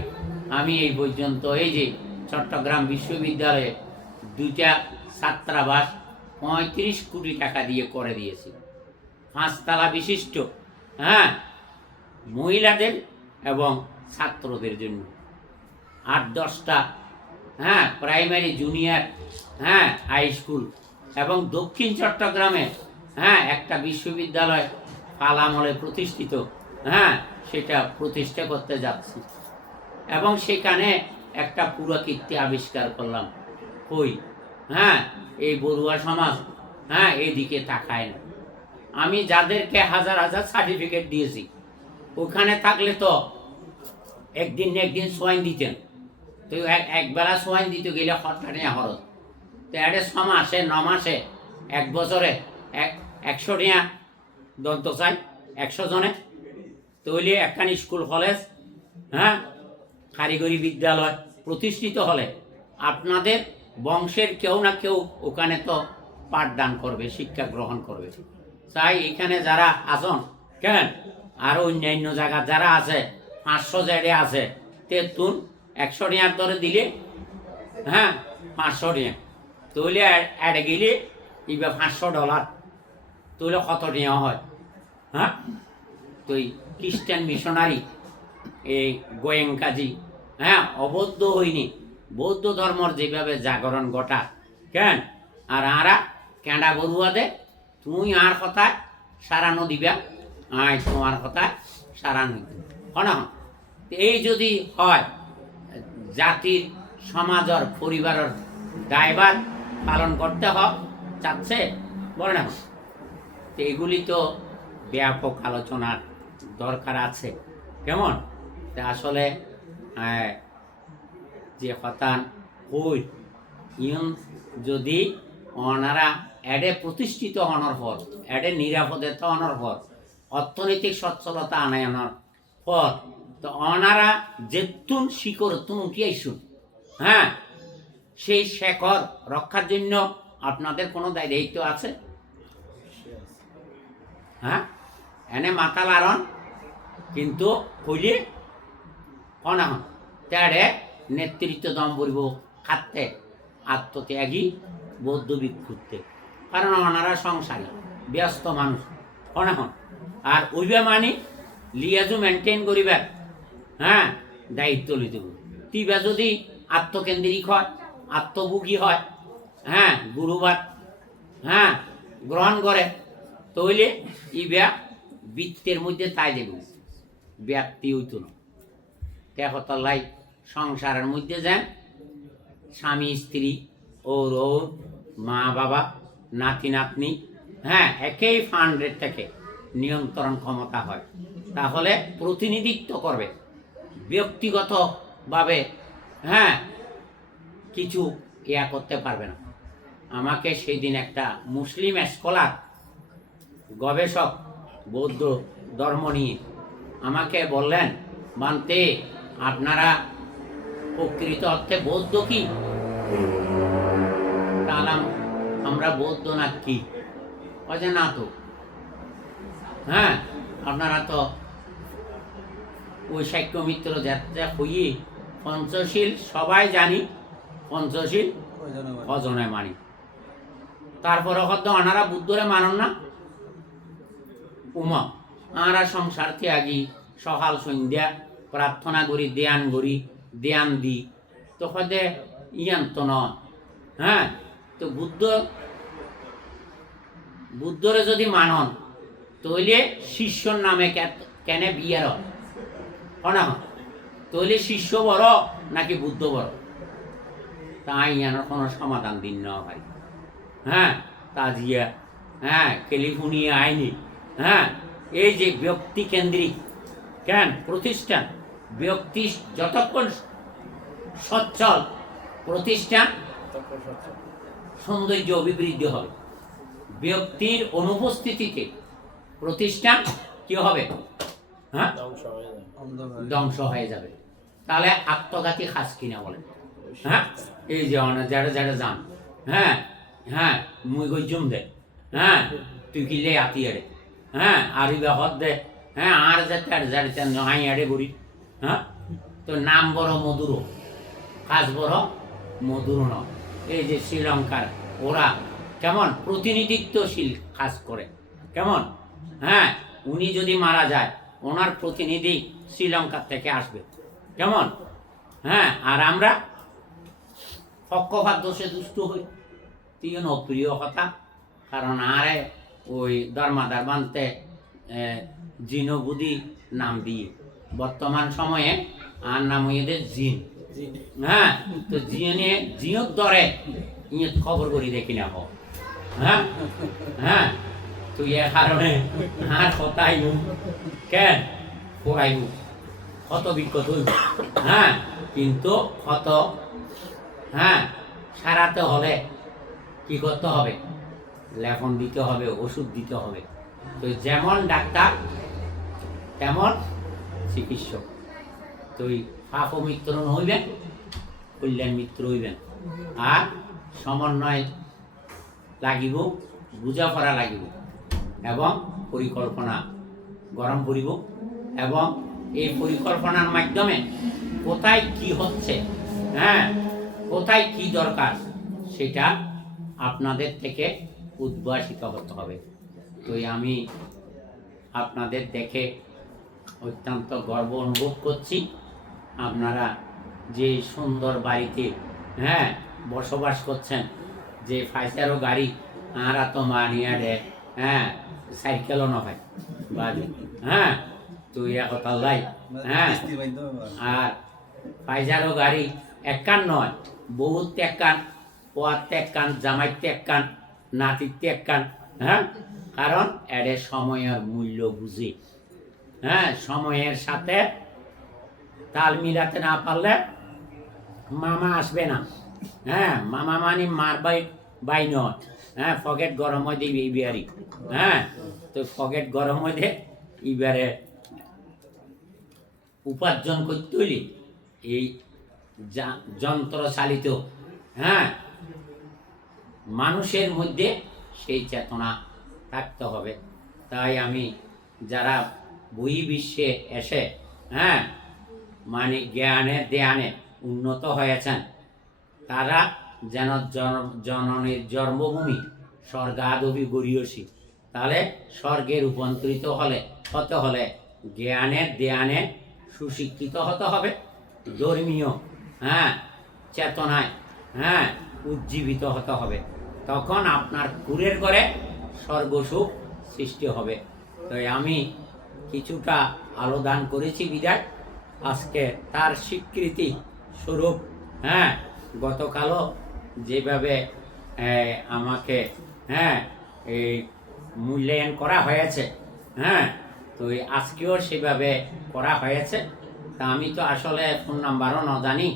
আমি এই পর্যন্ত এই যে চট্টগ্রাম বিশ্ববিদ্যালয়ে 2টা ছাত্রাবাস 35 কোটি টাকা দিয়ে করে দিয়েছি, 5 তলা বিশিষ্ট, মহিলাদের এবং ছাত্রদের জন্য। 8-10টা প্রাইমারি জুনিয়র হাই স্কুল, এবং দক্ষিণ চট্টগ্রামে একটা বিশ্ববিদ্যালয় পালামলে প্রতিষ্ঠিত, সেটা প্রতিষ্ঠা করতে যাচ্ছি। এবং সেখানে একটা পুরাকীর্তি আবিষ্কার করলাম। কই এই বড়ুয়া সমাজ এদিকে তাকায় না। আমি যাদেরকে হাজার হাজার সার্টিফিকেট দিয়েছি, ওখানে থাকলে তো একদিন সোয়াইন দিতেন, তো একবেলা সোয়াইন দিতে গেলে হঠাৎ খরচ। তো এটা 6 মাসে 9 মাসে 1 বছরে 100 টাকা দন্ত চাই 100 জনে। তৈলে একখান স্কুল কলেজ কারিগরি বিদ্যালয় প্রতিষ্ঠিত হলে আপনাদের বংশের কেউ না কেউ ওখানে তো পাঠদান করবে, শিক্ষা গ্রহণ করবে। তাই এখানে যারা আছেন কেন, আর অন্যান্য জায়গা যারা আছে 500 জায়গায় আছে, তেতুন 100 টাকার দরে দিলে 500 টাকা, তৈলে অ্যাডে গেলে এবার $500, তৈলে কত টাকা হয়? তো খ্রিস্টান মিশনারি এই গোয়েঙ্কাজি অবদ্ধ হয়নি, বৌদ্ধ ধর্মর যেভাবে জাগরণ ঘটা কেন, আর আরা কেঁডা বড়ুয়া দে তুই আর কথায় সারানো দিবা, তোমার কথায় সারানো না। এই যদি হয়, জাতির সমাজের পরিবারের দায়ভার পালন করতে চাচ্ছে বলে না। তো এগুলি তো ব্যাপক আলোচনার দরকার আছে। কেমন আসলে যে কথা হই ইউন যদি ওনারা এডে প্রতিষ্ঠিত হওয়ার পর, এডে নিরাপদতা হওয়ার পর, অর্থনৈতিক সচ্ছলতা আনায়নের পর, তো ওনারা যেতুন শিকড় তুন উঠিয়াইছুন, সেই শেকড় রক্ষার জন্য আপনাদের কোনো দায়িত্ব আছে? এনে মাথা লারন কিন্তু কইলে অনাহন তেড়ে নেতৃত্ব দম বলব খাটতে আত্মত্যাগী বৌদ্ধ ভিক্ষুতে, কারণ ওনারা সংসারী ব্যস্ত মানুষ অনাহন। আর ওইবা মানে লিয়াজু মেনটেন করিবার দায়িত্ব লইতে হবে। তিবা যদি আত্মকেন্দ্রিক হয়, আত্মভোগী হয়, গুরুবাদ গ্রহণ করে, তৈলে ইবা বৃত্তের মধ্যে তাই দেব, ব্যাপ্তি হইত না। তেহতলাই সংসারের মধ্যে যান স্বামী স্ত্রী ওর মা বাবা নাতি নাতনি একই ফান্ডের থেকে নিয়ন্ত্রণ ক্ষমতা হয়, তাহলে প্রতিনিধিত্ব করবে, ব্যক্তিগতভাবে কিছু ইয়া করতে পারবে না। আমাকে সেই দিন একটা মুসলিম স্কলার, গবেষক বৌদ্ধ ধর্ম নিয়ে আমাকে বললেন, মানতে আপনারা প্রকৃত অর্থে বৌদ্ধ কি? তাহলে আমরা বৌদ্ধ না কি? যে না তো আপনারা তো ওই সাক্ষ্য মিত্র যাত্রা হইয়ে পঞ্চশীল সবাই জানি, পঞ্চশীল অজনে মানি। তারপরে হয়তো আনারা বুদ্ধরে মানন না, উমা আনারা সংসার ত্যাগী, সকাল সন্ধ্যা প্রার্থনা করি, ধ্যান দি, তো হয়তো ইয়ান তো নয়। হ্যাঁ, তো বুদ্ধরে যদি মানন তইলে শিষ্যর নামে কেন বিয়ার না, তইলে শিষ্য বড় নাকি বুদ্ধ বড়? তাই ইয়ানোর কোনো সমাধান দিন না ভাই। হ্যাঁ, তাজিয়া, হ্যাঁ, ক্যালিফোর্নিয়া আইনি, হ্যাঁ, এই যে ব্যক্তি কেন্দ্রিক কেন প্রতিষ্ঠান, ব্যক্তি যতক্ষণ সচ্ছল প্রতিষ্ঠান সৌন্দর্য অভিবৃদ্ধি হবে। ব্যক্তির অনুপস্থিতিতে প্রতিষ্ঠান কি হবে? হ্যাঁ, ধ্বংস হয়ে যাবে। তাহলে আত্মঘাতী খাস কিনা বলে? হ্যাঁ, এই যে যারা যারা যান, হ্যাঁ হ্যাঁ, মুই গজুম দে, হ্যাঁ তুই কিলে আতি আরে, হ্যাঁ আর হদ দে, হ্যাঁ আর যাতে আর যাতে নহাই আরে বড়ি। হ্যাঁ, তো নাম বড় মধুর, কাজ বড় মধুর ন। এই যে শ্রীলঙ্কার ওরা কেমন প্রতিনিধিত্বশীল কাজ করে, কেমন? হ্যাঁ, উনি যদি মারা যায় ওনার প্রতিনিধি শ্রীলঙ্কার থেকে আসবে, কেমন? হ্যাঁ, আর আমরা পক্ষপাত দোষে দুষ্ট হই, তিন অপ্রিয় কথা। কারণ আরে ওই ধর্মাদার বানতে জিনবুদি নাম দিয়ে বর্তমান সময়ে আর নাম এদের জিন। হ্যাঁ, তো জিয়ত ধরে ইয়ত খবর করি দেখি না। হ্যাঁ হ্যাঁ, তুই এ কারণে আর কথাই কেন পড়াইব, কত বিক্ষত হইব। হ্যাঁ, কিন্তু কত, হ্যাঁ, সারাতে হলে কি করতে হবে? লেখন দিতে হবে, ওষুধ দিতে হবে। তো যেমন ডাক্তার তেমন চিকিৎসক। তুই পাপ মিত্র হইবেন, কল্যাণ মিত্র হইবেন। আর সমন্বয় লাগিব, বুঝাপড়া লাগিব এবং পরিকল্পনা গরম করিব। এবং এই পরিকল্পনার মাধ্যমে কোথায় কি হচ্ছে, হ্যাঁ কোথায় কি দরকার, সেটা আপনাদের থেকে উদ্ভাসিত হতে হবে। তো আমি আপনাদের দেখে অত্যন্ত গর্ব অনুভব করছি। আপনারা যে সুন্দর বাড়িতে, হ্যাঁ, বসবাস করছেন, যে ফাইসারও গাড়ি আরা তো মানিয়া দে, হ্যাঁ সাইকেলও নয় বাজে, হ্যাঁ তুই কথা লাই, হ্যাঁ, আর ফাইজারও গাড়ি একখান নয়, বহুত ত্যাগকান, পোয়ার ত্যাগকান, জামাই ত্যাগকান, নাতির ত্যাগকান। হ্যাঁ, কারণ এদের সময়ের মূল্য বুঝি, হ্যাঁ, সময়ের সাথে তাল মিলাতে না পারলে মামা আসবে না। হ্যাঁ, মামা মানে মার বাই নয়। হ্যাঁ, পকেট গরম হয়ে দিবি এইবারই। হ্যাঁ, তো পকেট গরম হয়ে দে এইবারে উপার্জন করতে হইলে এই যন্ত্র চালিত, হ্যাঁ, মানুষের মধ্যে সেই চেতনা থাকতে হবে। তাই আমি যারা বহির্বিশ্বে এসে, হ্যাঁ, মানে জ্ঞানে ধ্যানে উন্নত হয়েছেন, তারা যেন জননীর জন্মভূমি স্বর্গাদপি গড়িয়সী। তাহলে স্বর্গে রূপান্তরিত হতে হলে জ্ঞানে ধ্যানে সুশিক্ষিত হতে হবে, ধর্মীয়, হ্যাঁ, চেতনায়, হ্যাঁ, উজ্জীবিত হতে হবে। তখন আপনার কুরের ঘরে স্বর্গসুখ সৃষ্টি হবে। তো আমি কিছুটা আলোদান করেছি বিদায়, আজকে তার স্বীকৃতি স্বরূপ, হ্যাঁ, গতকালও যেভাবে আমাকে, হ্যাঁ, এই মূল্যায়ন করা হয়েছে, হ্যাঁ, তো আজকেও সেভাবে করা হয়েছে। তা আমি তো আসলে ফোন নাম্বারও ন জানি,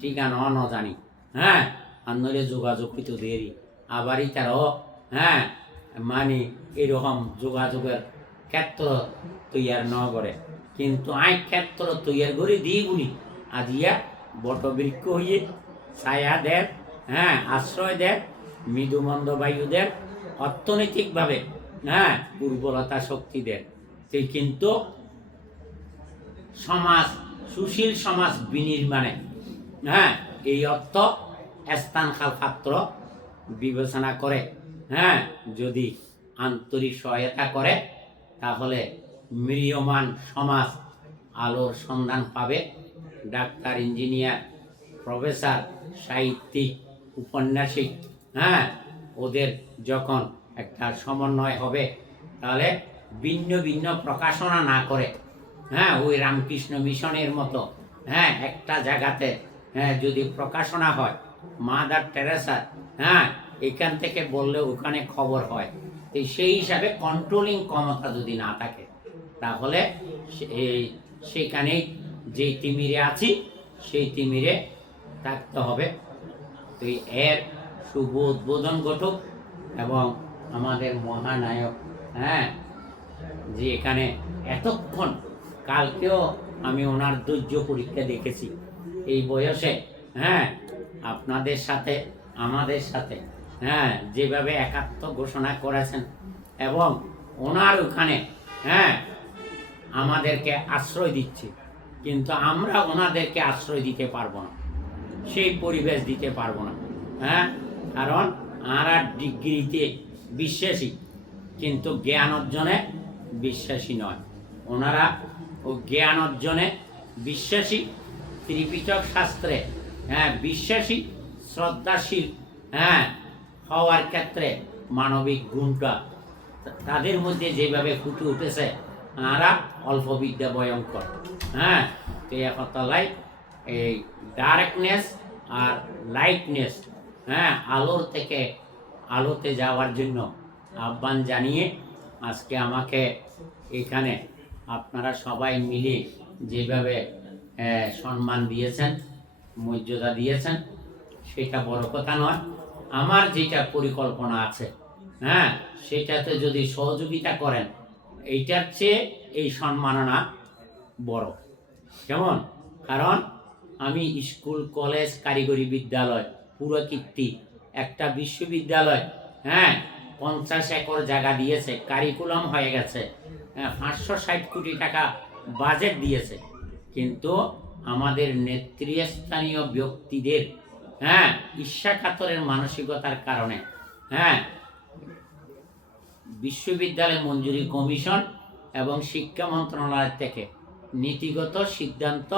ঠিকানাও ন জানি, হ্যাঁ, আর নইলে যোগাযোগ তো দেরি আবারই তারও, হ্যাঁ, মানে এরকম যোগাযোগের ক্ষেত্র তৈয়ার ন করে। কিন্তু আই ক্ষেত্র তৈয়ার করে দিই বলি আজিয়া বটবৃক্ষ হইয়ে ছায়া দেয়, হ্যাঁ, আশ্রয় দেয়, মৃদুমন্দ বায়ু দেয়, অর্থনৈতিকভাবে, হ্যাঁ, দুর্বলতা শক্তি দেয়। সেই কিন্তু সমাজ সুশীল সমাজ বিনির্মাণে এই অর্থ স্থানকাল পাত্র বিবেচনা করে যদি আন্তরিক সহায়তা করে, তাহলে ম্রিয়মান সমাজ আলোর সন্ধান পাবে। ডাক্তার, ইঞ্জিনিয়ার, প্রফেসর, সাহিত্যিক, উপন্যাসিক ওদের যখন একটা সমন্বয় হবে, তাহলে ভিন্ন ভিন্ন প্রকাশনা না করে ওই রামকৃষ্ণ মিশনের মতো একটা জায়গাতে যদি প্রকাশনা হয়, মাদার টেরেসা এখান থেকে বললে ওখানে খবর হয়, তো সেই হিসাবে কন্ট্রোলিং ক্ষমতা যদি না থাকে, তাহলে সেখানেই যেই তিমিরে আছি সেই তিমিরে থাকতে হবে। তো এর শুভ উদ্বোধন ঘটুক এবং আমাদের মহানায়ক যে এখানে এতক্ষণ, কালকেও আমি ওনার ধৈর্য পরীক্ষা দেখেছি, এই বয়সে আপনাদের সাথে আমাদের সাথে যেভাবে একাত্ম ঘোষণা করেছেন এবং ওনার ওখানে আমাদেরকে আশ্রয় দিচ্ছে, কিন্তু আমরা ওনাদেরকে আশ্রয় দিতে পারবো না, সেই পরিবেশ দিতে পারবো না কারণ আমরা ডিগ্রিতে বিশ্বাসী কিন্তু জ্ঞান অর্জনে বিশ্বাসী নয়। ওনারা ও জ্ঞান অর্জনে বিশ্বাসী, ত্রিপিটক শাস্ত্রে বিশ্বাসী, শ্রদ্ধাশীল হওয়ার ক্ষেত্রে মানবিক গুণটা তাদের মধ্যে যেভাবে ফুটে উঠেছে, আমরা অল্প বিদ্যা ভয়ঙ্কর তো একতলায় এই ডার্কনেস আর লাইটনেস আলোর থেকে আলোতে যাওয়ার জন্য আহ্বান জানিয়ে আজকে আমাকে এখানে আপনারা সবাই মিলে যেভাবে সম্মান দিয়েছেন, মর্যাদা দিয়েছেন, সেটা বড় কথা নয়। আমার যেটা পরিকল্পনা আছে সেটাতে যদি সহযোগিতা করেন, এইটার চেয়ে এই সম্মাননা বড়। কেমন? কারণ আমি স্কুল, কলেজ, কারিগরি বিদ্যালয়, পুরকীর্তি একটা বিশ্ববিদ্যালয় 50 একর জায়গা দিয়েছে, কারিকুলাম হয়ে গেছে, 560 কোটি টাকা বাজেট দিয়েছে, কিন্তু আমাদের নেতৃস্থানীয় ব্যক্তিদের ঈর্ষাকাতরের মানসিকতার কারণে বিশ্ববিদ্যালয় মঞ্জুরি কমিশন এবং শিক্ষা মন্ত্রণালয় থেকে নীতিগত সিদ্ধান্ত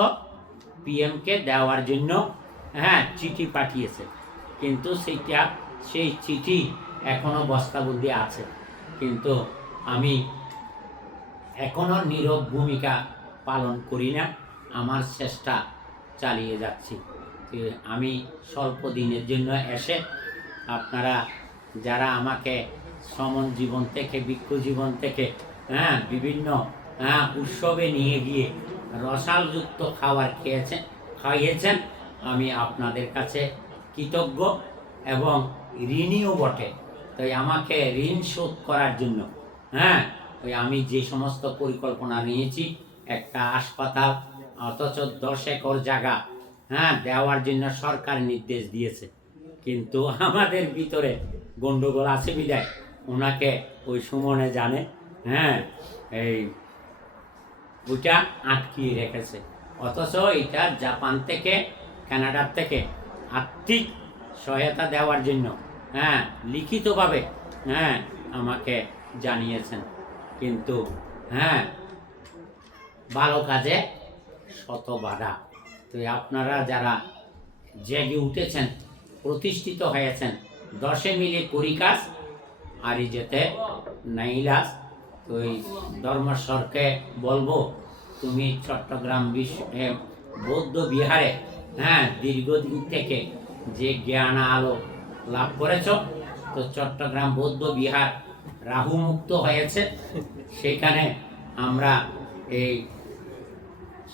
পিএমকে দেওয়ার জন্য চিঠি পাঠিয়েছে, কিন্তু সেই চিঠি এখনো বস্তাবন্দি আছে, কিন্তু আমি এখনো নীরব ভূমিকা পালন করি না, আমার চেষ্টা চালিয়ে যাচ্ছি। আমি স্বল্প দিনের জন্য এসে আপনারা যারা আমাকে সমন জীবন থেকে, বৃক্ষ জীবন থেকে বিভিন্ন উৎসবে নিয়ে গিয়ে রসালযুক্ত খাবার খাইয়েছেন, আমি আপনাদের কাছে কৃতজ্ঞ এবং ঋণীও বটে। তাই আমাকে ঋণ শোধ করার জন্য আমি যে সমস্ত পরিকল্পনা নিয়েছি, একটা হাসপাতাল অথচ 10 একর জায়গা দেওয়ার জন্য সরকার নির্দেশ দিয়েছে, কিন্তু আমাদের ভিতরে গন্ডগোল আছে বিদায় ওনাকে ওই সুমনে জানে এই ওইটা আটকিয়ে রেখেছে, অথচ এটা জাপান থেকে, কানাডার থেকে আর্থিক সহায়তা দেওয়ার জন্য লিখিতভাবে আমাকে জানিয়েছেন, কিন্তু ভালো কাজে শত বাধা। তো আপনারা যারা জেগে উঠেছেন, প্রতিষ্ঠিত হয়েছেন, 10 মিলে করি কাজ আর যেতে নাইলাস, তো এই ধর্মেশ্বরকে বলবো, তুমি চট্টগ্রাম বৌদ্ধ বিহারে দীর্ঘদিন থেকে যে জ্ঞান আলো লাভ করেছ, তো চট্টগ্রাম বৌদ্ধ বিহার রাহু মুক্ত হয়েছে, সেখানে আমরা এই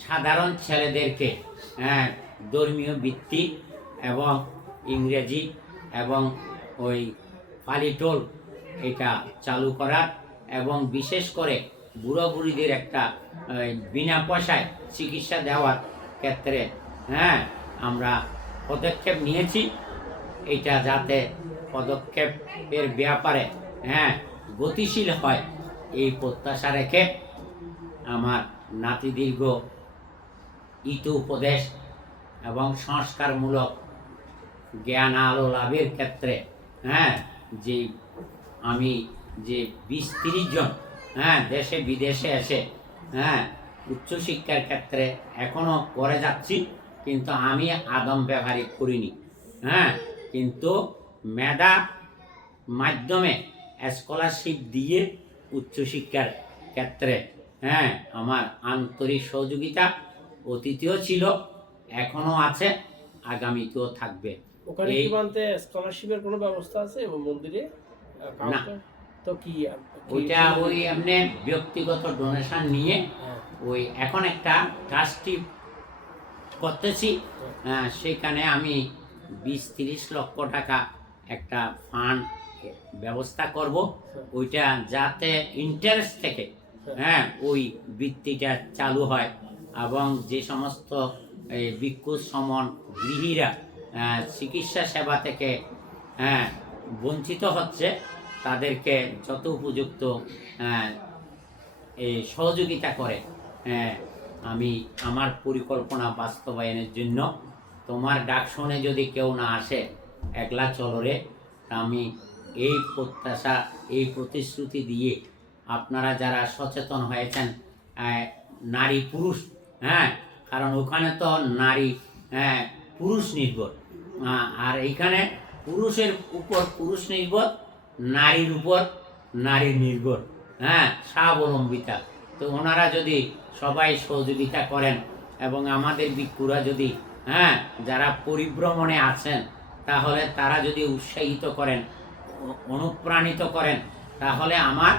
সাধারণ ছেলেদেরকে ধর্মীয় বৃত্তি এবং ইংরেজি এবং ওই পালিটোল এটা চালু করার এবং বিশেষ করে বুড়ো বুড়িদের একটা বিনা পয়সায় চিকিৎসা দেওয়ার ক্ষেত্রে আমরা পদক্ষেপ নিয়েছি। এটা যাতে পদক্ষেপের ব্যাপারে গতিশীল হয়, এই প্রত্যাশা রেখে আমার নাতি দীর্ঘ হিত উপদেশ এবং সংস্কারমূলক জ্ঞান আলো লাভের ক্ষেত্রে যে আমি যে 20-30 জন দেশে বিদেশে এসে উচ্চশিক্ষার ক্ষেত্রে এখনো করে যাচ্ছি, কিন্তু আমি আদম ব্যবহারিক করিনি। কিন্তু মেধা মাধ্যমে স্কলারশিপ দিয়ে উচ্চশিক্ষার ক্ষেত্রে আমার আন্তরিক সহযোগিতা অতীতেও ছিল, এখনো আছে, আগামীতেও থাকবে। ওখানে কি বলতে স্কলারশিপের কোনো ব্যবস্থা আছে এবং মন্দিরে না, তো কি ওইটা ওই এমনি ব্যক্তিগত ডোনেশন নিয়ে ওই এখন একটা ট্রাস্টি করতেছি, সেখানে আমি 20-30 লক্ষ টাকা একটা ফান্ড ব্যবস্থা করব, ওইটা যাতে ইন্টারেস্ট থেকে ওই বৃত্তিটা চালু হয় এবং যে সমস্ত ভিক্ষু সমন গৃহীরা চিকিৎসা সেবা থেকে বঞ্চিত হচ্ছে তাদেরকে যত উপযুক্ত এই সহযোগিতা করে আমি আমার পরিকল্পনা বাস্তবায়নের জন্য তোমার ডাক শুনে যদি কেউ না আসে একলা চলরে, আমি এই প্রত্যাশা এই প্রতিশ্রুতি দিয়ে আপনারা যারা সচেতন হয়েছেন নারী পুরুষ, কারণ ওখানে তো নারী পুরুষ নির্ভর, আর এইখানে পুরুষের উপর পুরুষ নির্ভর, নারীর উপর নারী নির্ভর, স্বাবলম্বিতা। তো ওনারা যদি সবাই সহযোগিতা করেন এবং আমাদের ভিক্ষুরা যদি যারা পরিভ্রমণে আছেন তাহলে তারা যদি উৎসাহিত করেন, অনুপ্রাণিত করেন, তাহলে আমার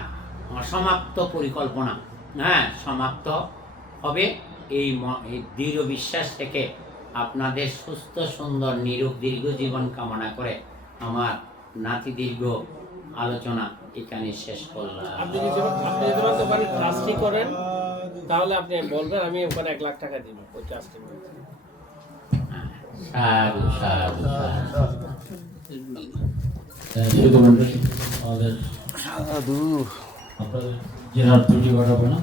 অসমাপ্ত পরিকল্পনা সমাপ্ত হবে। এই দৃঢ় বিশ্বাস থেকে আপনাদের সুস্থ সুন্দর নিরোগ দীর্ঘ জীবন কামনা করে আমার নাতি দীর্ঘ আলোচনা এখানে শেষ করলাম। আপনি যদি ওখানে ট্রাস্টি করেন তাহলে আপনি বলবেন আমি ওখানে 1 লাখ টাকা দিব ওই ট্রাস্টি। সাধু সাধু আমাদের আপনাদের জেলার দুটি ঘটাবো না।